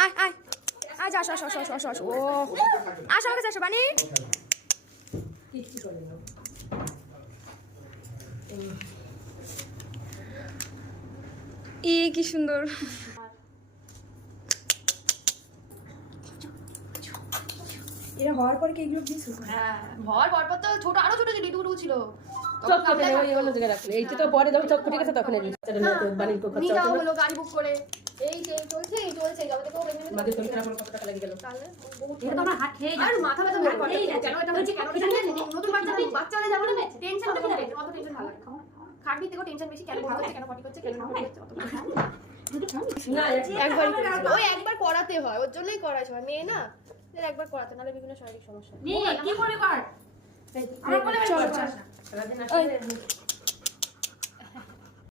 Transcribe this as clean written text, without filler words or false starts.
আয় আসো আসো আসো আসো আসো ও আসো আমার কাছে আসো বানি কি সুন্দর এরা হওয়ার পর কি এগুলো দিয়েছো? হ্যাঁ হওয়ার পর তো ছোট আরো ছোট ছিল এইটুকু ছিল চক কেটে ওই অন্য জায়গায় রাখলে এইটা তো পরে যখন চক কেটে গেছে তখন এই বাড়ির খরচা নিয়ে হলো গাড়ি বুক করে এই চলছে যাবে দেখো আমাদের শরীর খারাপ কত টাকা লাগে গেল তাহলে এটা তো আমার হাত খেয়ে আর মাথা ব্যথা বের করে কেন এটা হচ্ছে কেন নতুন বাচ্চারা যাবে না টেনশন তো অত টেনশন ভালো লাগে খাটনি থেকে টেনশন বেশি কেন বড় হচ্ছে কেন পটি করছে কেন পটি করছে অত না একবার করাতে হয় ওর জন্যই করায় সবাই মেয়ে না একবার করাতে নাহলে বিভিন্ন শারীরিক সমস্যা কি করে কর আমার কোলে চল সারাদিন আসলে